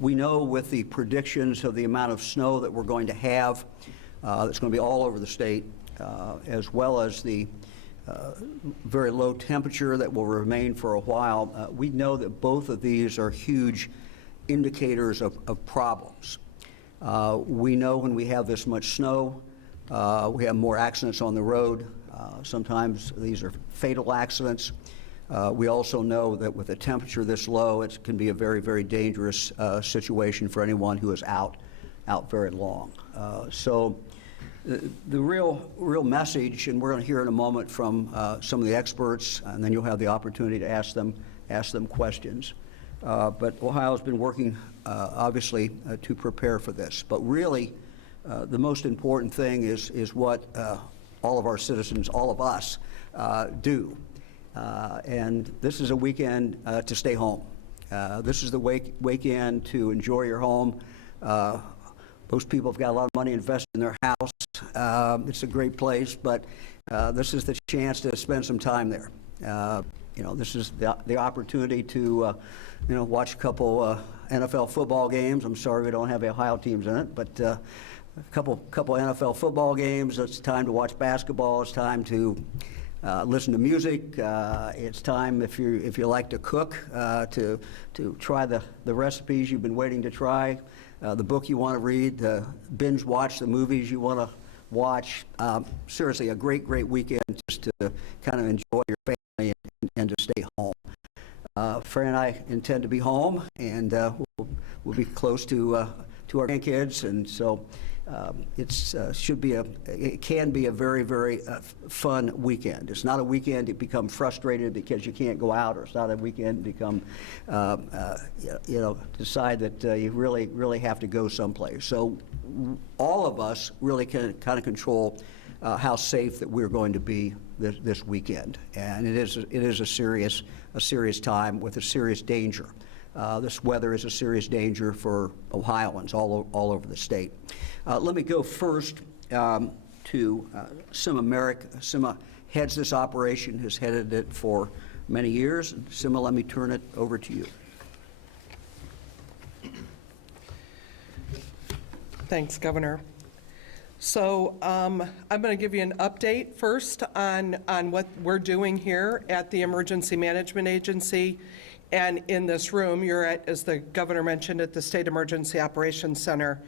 We know with the predictions of the amount of snow that we're going to have, that's going to be all over the state, as well as the very low temperature that will remain for a while, we know that both of these are huge indicators of problems. We know when we have this much snow, we have more accidents on the road. Sometimes these are fatal accidents. We also know that with a temperature this low, it can be a very, very dangerous situation for anyone who is out very long. So the real message, and we're going to hear in a moment from some of the experts, and then you'll have the opportunity to ask them questions. But Ohio's been working, obviously, to prepare for this. But really, the most important thing is what all of our citizens, all of us, do. And this is a weekend to stay home. This is the weekend to enjoy your home. Most people have got a lot of money invested in their house. It's a great place, but this is the chance to spend some time there. This is the opportunity to, watch a couple NFL football games. I'm sorry we don't have Ohio teams in it, but a couple NFL football games. It's time to watch basketball. It's time to listen to music. It's time, if you like to cook, to try the recipes you've been waiting to try, the book you want to read, binge watch the movies you want to watch. Seriously, a great weekend just to kind of enjoy your family and to stay home. Fran and I intend to be home, and we'll be close to our grandkids, and so it can be a very, very fun weekend. It's not a weekend to become frustrated because you can't go out, or it's not a weekend to become, decide that you really have to go someplace. So all of us really can kind of control how safe that we're going to be this weekend, and it is a serious time with a serious danger. This weather is a serious danger for Ohioans all over the state. Let me go first to Sima Merrick. Sima heads this operation, has headed it for many years. Sima, let me turn it over to you. Thanks, Governor. So I'm going to give you an update first on what we're doing here at the Emergency Management Agency. And in this room, you're at, as the governor mentioned, at the State Emergency Operations Center.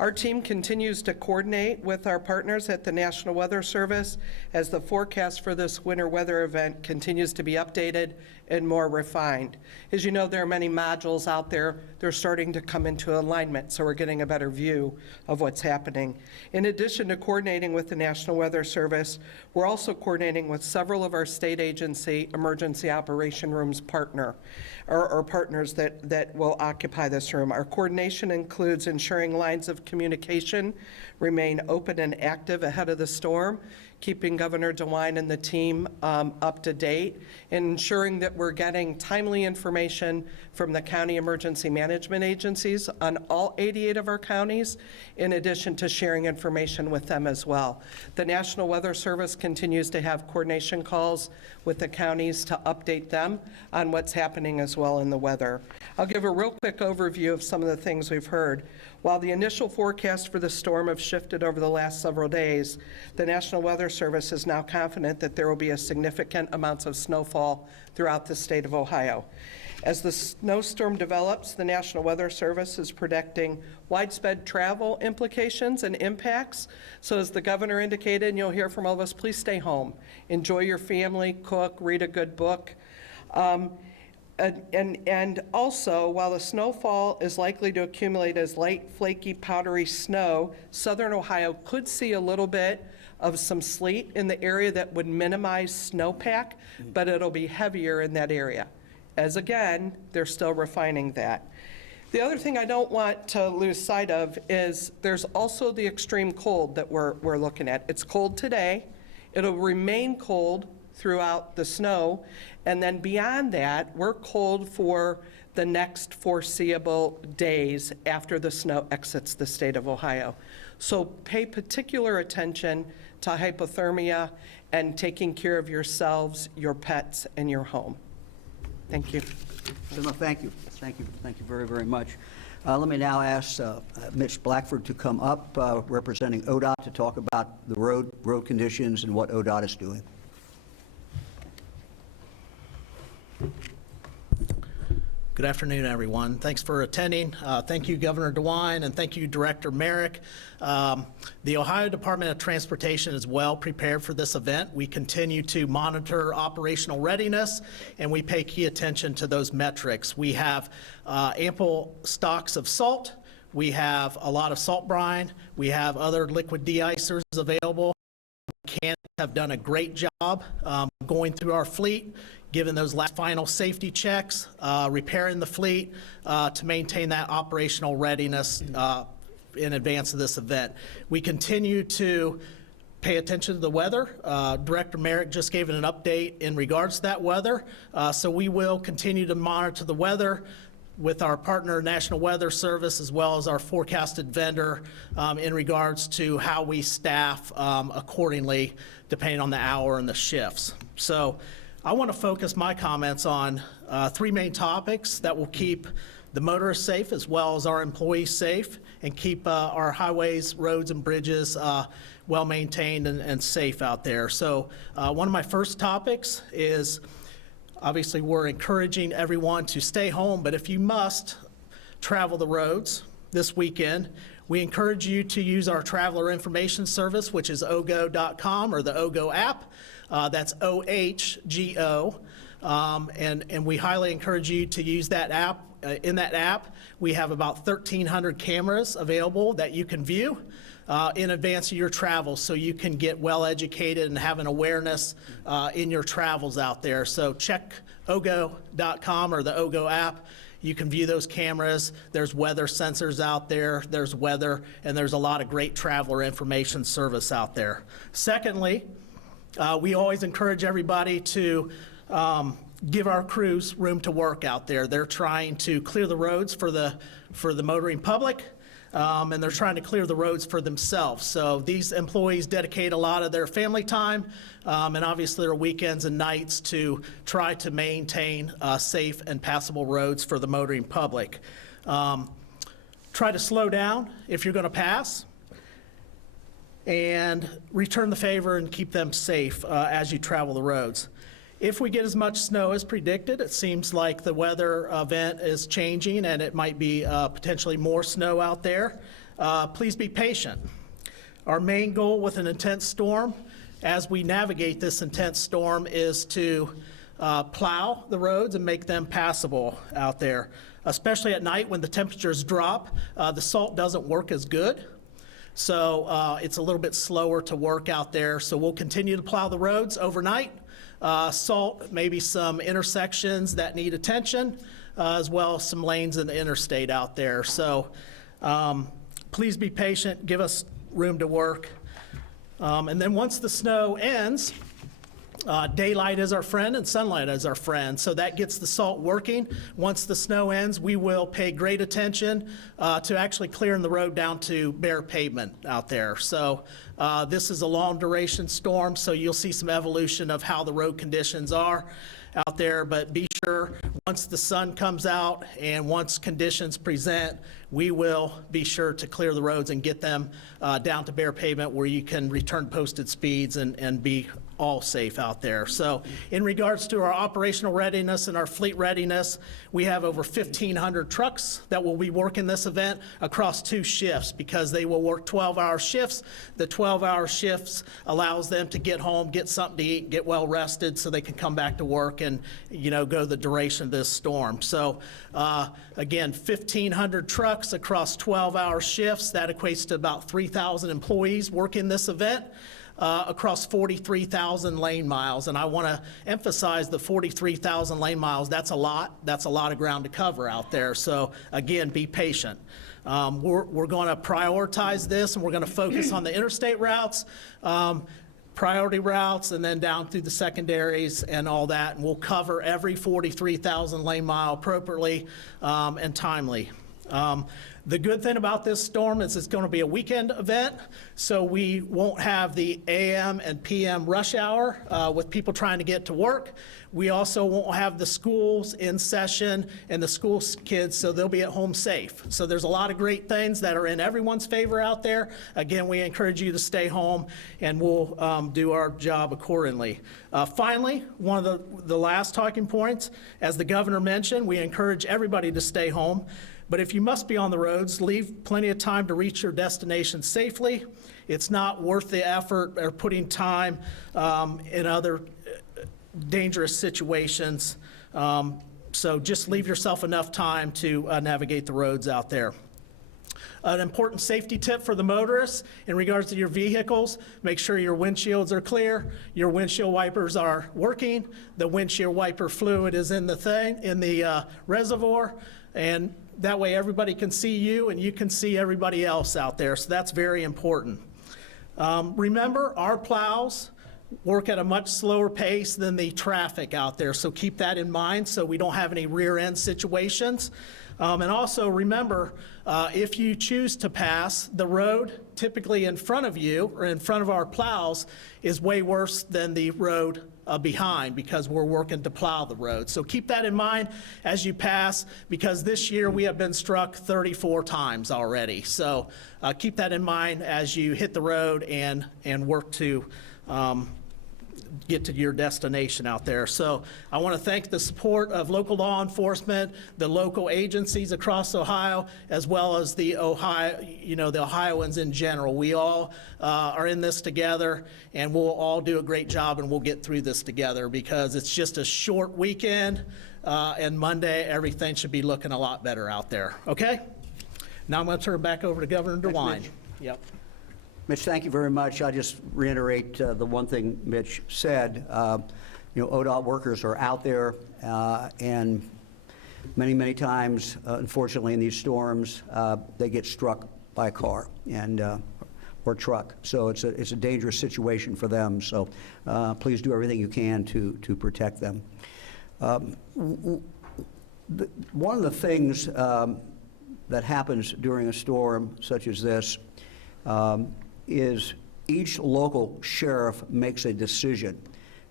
Our team continues to coordinate with our partners at the National Weather Service as the forecast for this winter weather event continues to be updated and more refined. As you know, there are many modules out there. They're starting to come into alignment, so we're getting a better view of what's happening. In addition to coordinating with the National Weather Service, we're also coordinating with several of our state agency emergency operation rooms partners that will occupy this room. Our coordination includes ensuring lines of communication remain open and active ahead of the storm, keeping Governor DeWine and the team up to date, and ensuring that we're getting timely information from the county emergency management agencies on all 88 of our counties, in addition to sharing information with them as well. The National Weather Service continues to have coordination calls with the counties to update them on what's happening as well in the weather. I'll give a real quick overview of some of the things we've heard. While the initial forecast for the storm have shifted over the last several days, the National Weather Service is now confident that there will be a significant amounts of snowfall throughout the state of Ohio. As the snowstorm develops, the National Weather Service is predicting widespread travel implications and impacts. So as the governor indicated, and you'll hear from all of us, please stay home. Enjoy your family, cook, read a good book. And also, while the snowfall is likely to accumulate as light, flaky, powdery snow, southern Ohio could see a little bit of some sleet in the area that would minimize snowpack, but it'll be heavier in that area. As again, they're still refining that. The other thing I don't want to lose sight of is there's also the extreme cold that we're looking at. It's cold today. It'll remain cold throughout the snow. And then beyond that, we're cold for the next foreseeable days after the snow exits the state of Ohio. So pay particular attention to hypothermia and taking care of yourselves, your pets, and your home. Thank you. So, no, thank you. Thank you. Thank you very, very much. Let me now ask Mitch Blackford to come up, representing ODOT, to talk about the road conditions and what ODOT is doing. Good afternoon, everyone. Thanks for attending. Thank you, Governor DeWine, and thank you, Director Merrick. The Ohio Department of Transportation is well prepared for this event. We continue to monitor operational readiness, and we pay key attention to those metrics. We have ample stocks of salt. We have a lot of salt brine. We have other liquid de-icers available. Mechanics have done a great job going through our fleet, given those last final safety checks, repairing the fleet to maintain that operational readiness in advance of this event. We continue to pay attention to the weather. Director Merrick just gave an update in regards to that weather, so we will continue to monitor the weather with our partner National Weather Service, as well as our forecasted vendor in regards to how we staff accordingly depending on the hour and the shifts. So I want to focus my comments on three main topics that will keep the motorists safe as well as our employees safe and keep our highways, roads, and bridges well maintained and safe out there. So one of my first topics is, obviously, we're encouraging everyone to stay home, but if you must travel the roads this weekend, we encourage you to use our traveler information service, which is ogo.com or the OGO app. That's OHGO. And we highly encourage you to use that app. In that app, we have about 1,300 cameras available that you can view in advance of your travels, so you can get well educated and have an awareness in your travels out there. So check ogo.com or the OGO app. You can view those cameras. There's weather sensors out there. There's weather, and there's a lot of great traveler information service out there. Secondly, we always encourage everybody to give our crews room to work out there. They're trying to clear the roads for the motoring public, and they're trying to clear the roads for themselves. So these employees dedicate a lot of their family time and obviously their weekends and nights to try to maintain safe and passable roads for the motoring public. Try to slow down if you're going to pass, and return the favor and keep them safe as you travel the roads. If we get as much snow as predicted, it seems like the weather event is changing and it might be potentially more snow out there. Please be patient. Our main goal with an intense storm, as we navigate this intense storm, is to plow the roads and make them passable out there. Especially at night when the temperatures drop, the salt doesn't work as good. So it's a little bit slower to work out there. So we'll continue to plow the roads overnight. Salt, maybe some intersections that need attention, as well as some lanes in the interstate out there. So please be patient, give us room to work. And then once the snow ends, daylight is our friend and sunlight is our friend. So that gets the salt working. Once the snow ends, we will pay great attention to actually clearing the road down to bare pavement out there. So this is a long duration storm, so you'll see some evolution of how the road conditions are out there, but be sure once the sun comes out and once conditions present, we will be sure to clear the roads and get them down to bare pavement where you can return posted speeds and be all safe out there. So in regards to our operational readiness and our fleet readiness, we have over 1,500 trucks that will be working this event across 2 shifts because they will work 12-hour shifts. The 12-hour shifts allows them to get home, get something to eat, get well rested so they can come back to work and, you know, go the duration of this storm. So again, 1,500 trucks across 12-hour shifts. That equates to about 3,000 employees working this event. Across 43,000 lane miles. And I want to emphasize the 43,000 lane miles. That's a lot. That's a lot of ground to cover out there. So again, be patient. We're going to prioritize this, and we're going to focus on the interstate routes, priority routes, and then down through the secondaries and all that. And we'll cover every 43,000 lane mile appropriately and timely. The good thing about this storm is it's going to be a weekend event, so we won't have the AM and PM rush hour with people trying to get to work. We also won't have the schools in session and the school kids, so they'll be at home safe. So there's a lot of great things that are in everyone's favor out there. Again, we encourage you to stay home, and we'll do our job accordingly. Finally, one of the last talking points, as the governor mentioned, we encourage everybody to stay home. But if you must be on the roads, leave plenty of time to reach your destination safely. It's not worth the effort or putting time in other dangerous situations. So just leave yourself enough time to navigate the roads out there. An important safety tip for the motorists in regards to your vehicles: make sure your windshields are clear, your windshield wipers are working, the windshield wiper fluid is in the reservoir, and that way everybody can see you and you can see everybody else out there. So that's very important. Remember, our plows work at a much slower pace than the traffic out there, so keep that in mind so we don't have any rear end situations. And also remember, if you choose to pass, the road typically in front of you or in front of our plows is way worse than the road behind, because we're working to plow the road. So keep that in mind as you pass, because this year we have been struck 34 times already. So keep that in mind as you hit the road and work to get to your destination out there. So I want to thank the support of local law enforcement, the local agencies across Ohio, as well as the Ohioans in general. We all are in this together, and we'll all do a great job, and we'll get through this together, because it's just a short weekend, and Monday everything should be looking a lot better out there. Okay? Now I'm going to turn it back over to Governor DeWine. Yep. Mitch, thank you very much. I just reiterate the one thing Mitch said. ODOT workers are out there, and many times, unfortunately, in these storms, they get struck by a car or truck. So it's a dangerous situation for them. So please do everything you can to protect them. One of the things that happens during a storm such as this is each local sheriff makes a decision,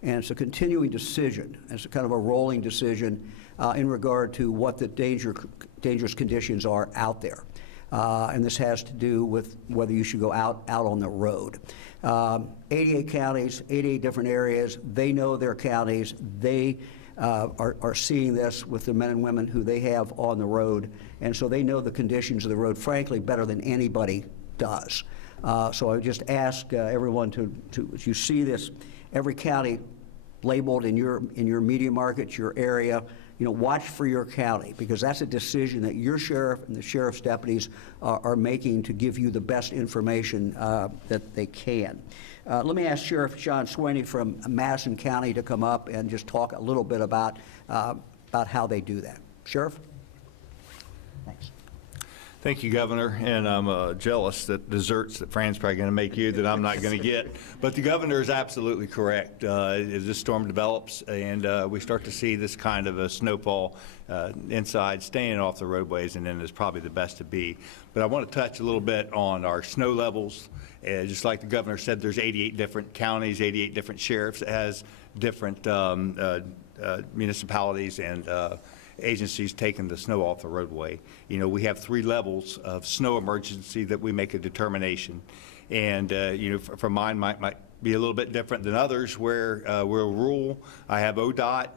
and it's a continuing decision. It's a kind of a rolling decision in regard to what the dangerous conditions are out there. And this has to do with whether you should go out on the road. 88 counties, 88 different areas. They know their counties. They are seeing this with the men and women who they have on the road, and so they know the conditions of the road, frankly, better than anybody does. So I would just ask everyone to, as you see this, every county labeled in your media market, your area, watch for your county, because that's a decision that your sheriff and the sheriff's deputies are making to give you the best information that they can. Let me ask Sheriff John Sweeney from Madison County to come up and just talk a little bit about how they do that. Sheriff? Thanks. Thank you, Governor, and I'm jealous that desserts that Fran's probably going to make you that I'm not going to get. But the Governor is absolutely correct. As this storm develops and we start to see this kind of a snowfall inside, staying off the roadways, and then is probably the best to be. But I want to touch a little bit on our snow levels. Just like the Governor said, there's 88 different counties, 88 different sheriffs. It has different municipalities and agencies taking the snow off the roadway. We have 3 levels of snow emergency that we make a determination. And, for mine might be a little bit different than others, where we're rural. I have ODOT,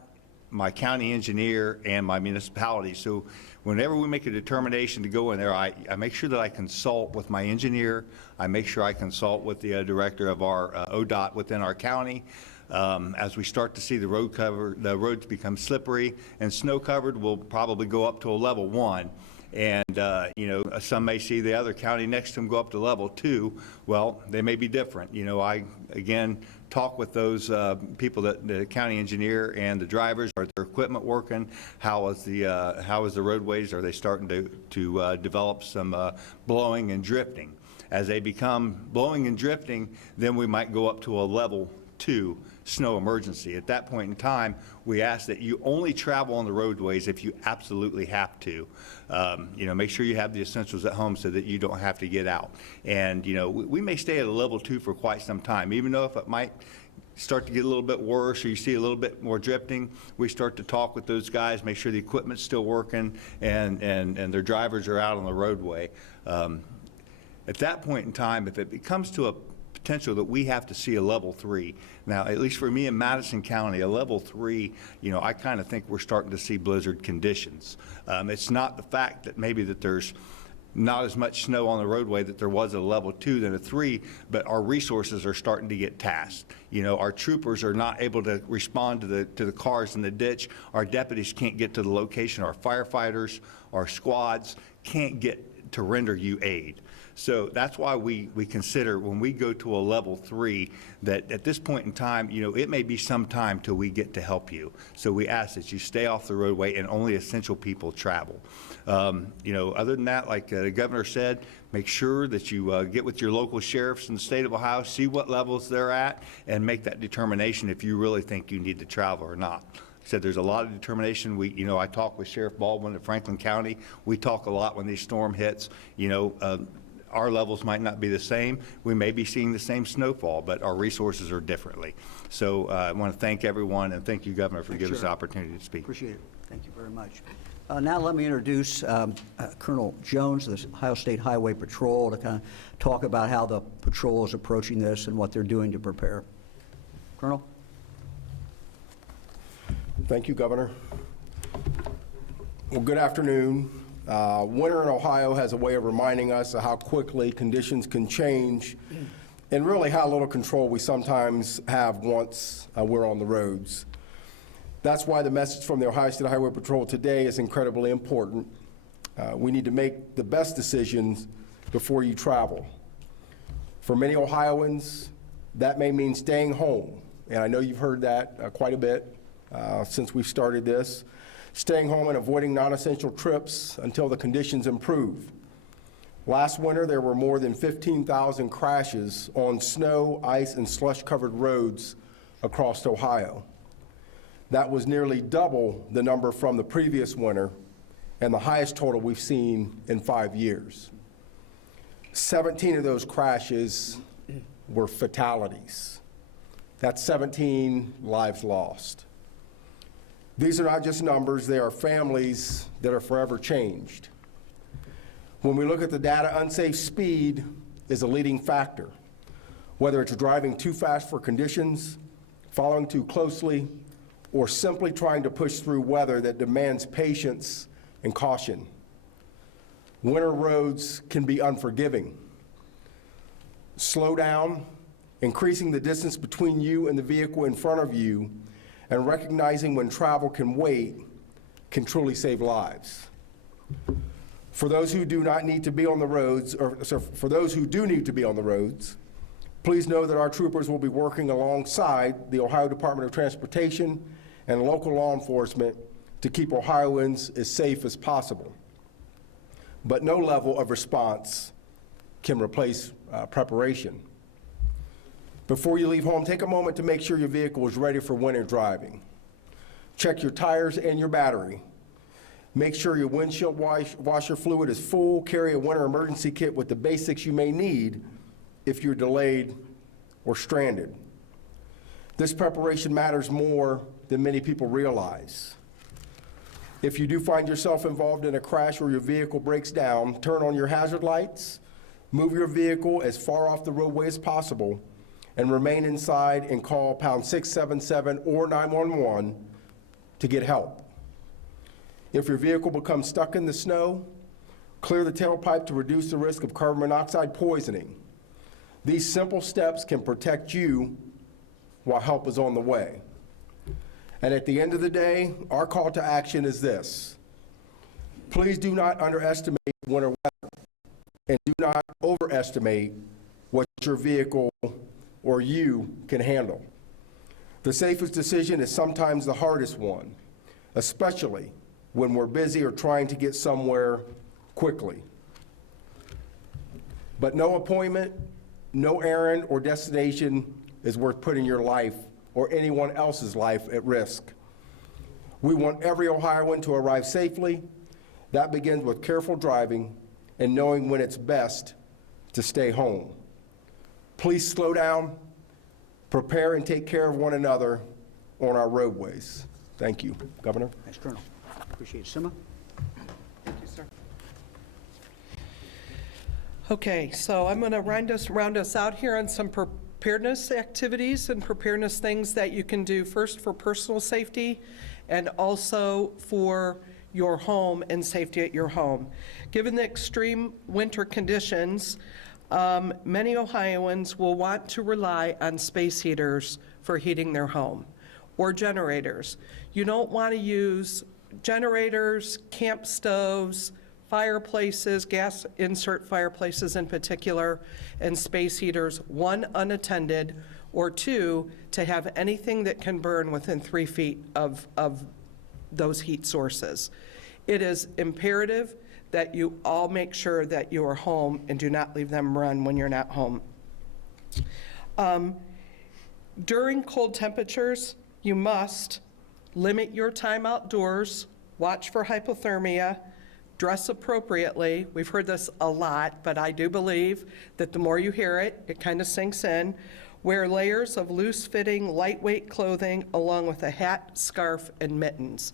my county engineer, and my municipality. So whenever we make a determination to go in there, I make sure that I consult with my engineer. I make sure I consult with the director of our ODOT within our county. As we start to see the roads become slippery and snow covered, we'll probably go up to a level 1. And, some may see the other county next to them go up to level 2. Well, they may be different. I, again, talk with those people, the county engineer and the drivers. Are their equipment working? How is the roadways? Are they starting to develop some blowing and drifting? As they become blowing and drifting, then we might go up to a level 2 snow emergency. At that point in time, we ask that you only travel on the roadways if you absolutely have to. Make sure you have the essentials at home so that you don't have to get out. And, we may stay at a level 2 for quite some time, even though if it might start to get a little bit worse or you see a little bit more drifting, we start to talk with those guys, make sure the equipment's still working and their drivers are out on the roadway. At that point in time, if it comes to a potential that we have to see a level 3. Now, at least for me in Madison County, a level 3, I kind of think we're starting to see blizzard conditions. It's not the fact that maybe that there's not as much snow on the roadway that there was a level 2 than a 3, but our resources are starting to get tasked. Our troopers are not able to respond to the cars in the ditch. Our deputies can't get to the location. Our firefighters, our squads can't get to render you aid. So that's why we consider when we go to a level 3 that at this point in time, it may be some time till we get to help you. So we ask that you stay off the roadway and only essential people travel. Other than that, like the governor said, make sure that you get with your local sheriffs in the state of Ohio, see what levels they're at, and make that determination if you really think you need to travel or not. Said there's a lot of determination. I talk with Sheriff Baldwin at Franklin County. We talk a lot when these storm hits. Our levels might not be the same. We may be seeing the same snowfall, but our resources are differently. So I want to thank everyone and thank you, Governor, for giving us the opportunity to speak. Appreciate it. Thank you very much. Now let me introduce Colonel Jones of the Ohio State Highway Patrol to kind of talk about how the patrol is approaching this and what they're doing to prepare. Colonel? Thank you, Governor. Well, good afternoon. Winter in Ohio has a way of reminding us of how quickly conditions can change and really how little control we sometimes have once we're on the roads. That's why the message from the Ohio State Highway Patrol today is incredibly important. We need to make the best decisions before you travel. For many Ohioans, that may mean staying home, and I know you've heard that quite a bit since we've started this. Staying home and avoiding non-essential trips until the conditions improve. Last winter, there were more than 15,000 crashes on snow, ice, and slush-covered roads across Ohio. That was nearly double the number from the previous winter and the highest total we've seen in 5 years. 17 of those crashes were fatalities. That's 17 lives lost. These are not just numbers, they are families that are forever changed. When we look at the data, unsafe speed is a leading factor, whether it's driving too fast for conditions, following too closely, or simply trying to push through weather that demands patience and caution. Winter roads can be unforgiving. Slow down, increasing the distance between you and the vehicle in front of you, and recognizing when travel can wait can truly save lives. For those who do not need to be on the roads, for those who do need to be on the roads, please know that our troopers will be working alongside the Ohio Department of Transportation and local law enforcement to keep Ohioans as safe as possible. But no level of response can replace preparation. Before you leave home, take a moment to make sure your vehicle is ready for winter driving. Check your tires and your battery. Make sure your windshield washer fluid is full. Carry a winter emergency kit with the basics you may need if you're delayed or stranded. This preparation matters more than many people realize. If you do find yourself involved in a crash or your vehicle breaks down, turn on your hazard lights, move your vehicle as far off the roadway as possible, and remain inside and call pound 677 or 911 to get help. If your vehicle becomes stuck in the snow, clear the tailpipe to reduce the risk of carbon monoxide poisoning. These simple steps can protect you while help is on the way. And at the end of the day, our call to action is this. Please do not underestimate winter weather, and do not overestimate what your vehicle or you can handle. The safest decision is sometimes the hardest one, especially when we're busy or trying to get somewhere quickly. But no appointment, no errand or destination is worth putting your life or anyone else's life at risk. We want every Ohioan to arrive safely. That begins with careful driving and knowing when it's best to stay home. Please slow down, prepare and take care of one another on our roadways. Thank you, Governor. Thanks, Colonel. Appreciate it. Sima? Thank you, sir. Okay, so I'm going to round us out here on some preparedness activities and preparedness things that you can do first for personal safety and also for your home and safety at your home. Given the extreme winter conditions, many Ohioans will want to rely on space heaters for heating their home or generators. You don't want to use generators, camp stoves, fireplaces, gas insert fireplaces in particular, and space heaters, one, unattended, or two, to have anything that can burn within 3 feet of those heat sources. It is imperative that you all make sure that you are home and do not leave them run when you're not home. During cold temperatures, you must limit your time outdoors, watch for hypothermia, dress appropriately. We've heard this a lot, but I do believe that the more you hear it, it kind of sinks in. Wear layers of loose-fitting, lightweight clothing along with a hat, scarf, and mittens.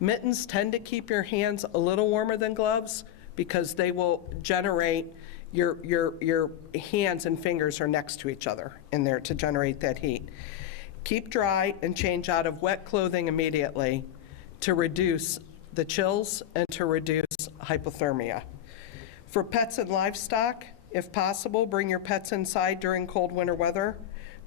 Mittens tend to keep your hands a little warmer than gloves because they will generate, your hands and fingers are next to each other in there to generate that heat. Keep dry and change out of wet clothing immediately to reduce the chills and to reduce hypothermia. For pets and livestock, if possible, bring your pets inside during cold winter weather.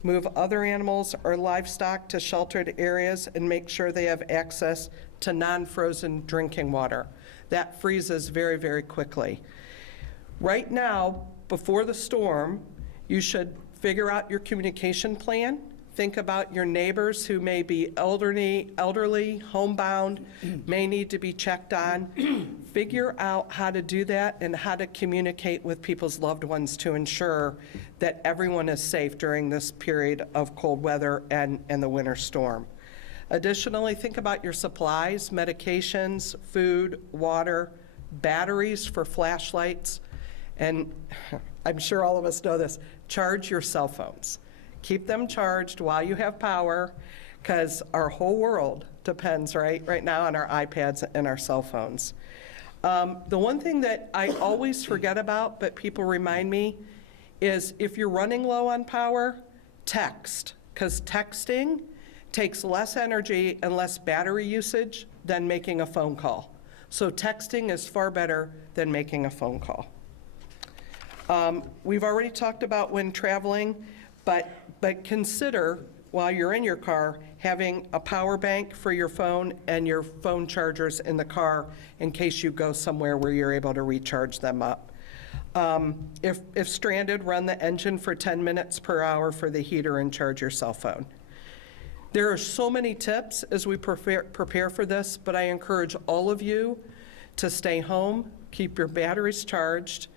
Move other animals or livestock to sheltered areas and make sure they have access to non-frozen drinking water. That freezes very, very quickly. Right now, before the storm, you should figure out your communication plan. Think about your neighbors who may be elderly, homebound, may need to be checked on. Figure out how to do that and how to communicate with people's loved ones to ensure that everyone is safe during this period of cold weather and the winter storm. Additionally, think about your supplies, medications, food, water, batteries for flashlights, and I'm sure all of us know this, charge your cell phones. Keep them charged while you have power, because our whole world depends right now on our iPads and our cell phones. The one thing that I always forget about, but people remind me, is if you're running low on power, text, because texting takes less energy and less battery usage than making a phone call. So texting is far better than making a phone call. We've already talked about when traveling, but consider, while you're in your car, having a power bank for your phone and your phone chargers in the car in case you go somewhere where you're able to recharge them up. If stranded, run the engine for 10 minutes per hour for the heater and charge your cell phone. There are so many tips as we prepare for this, but I encourage all of you to stay home, keep your batteries charged,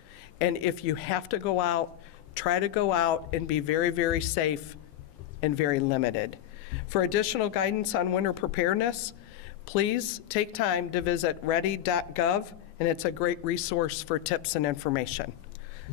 and if you have to go out, try to go out and be very, very safe and very limited. For additional guidance on winter preparedness, please take time to visit ready.gov, and it's a great resource for tips and information.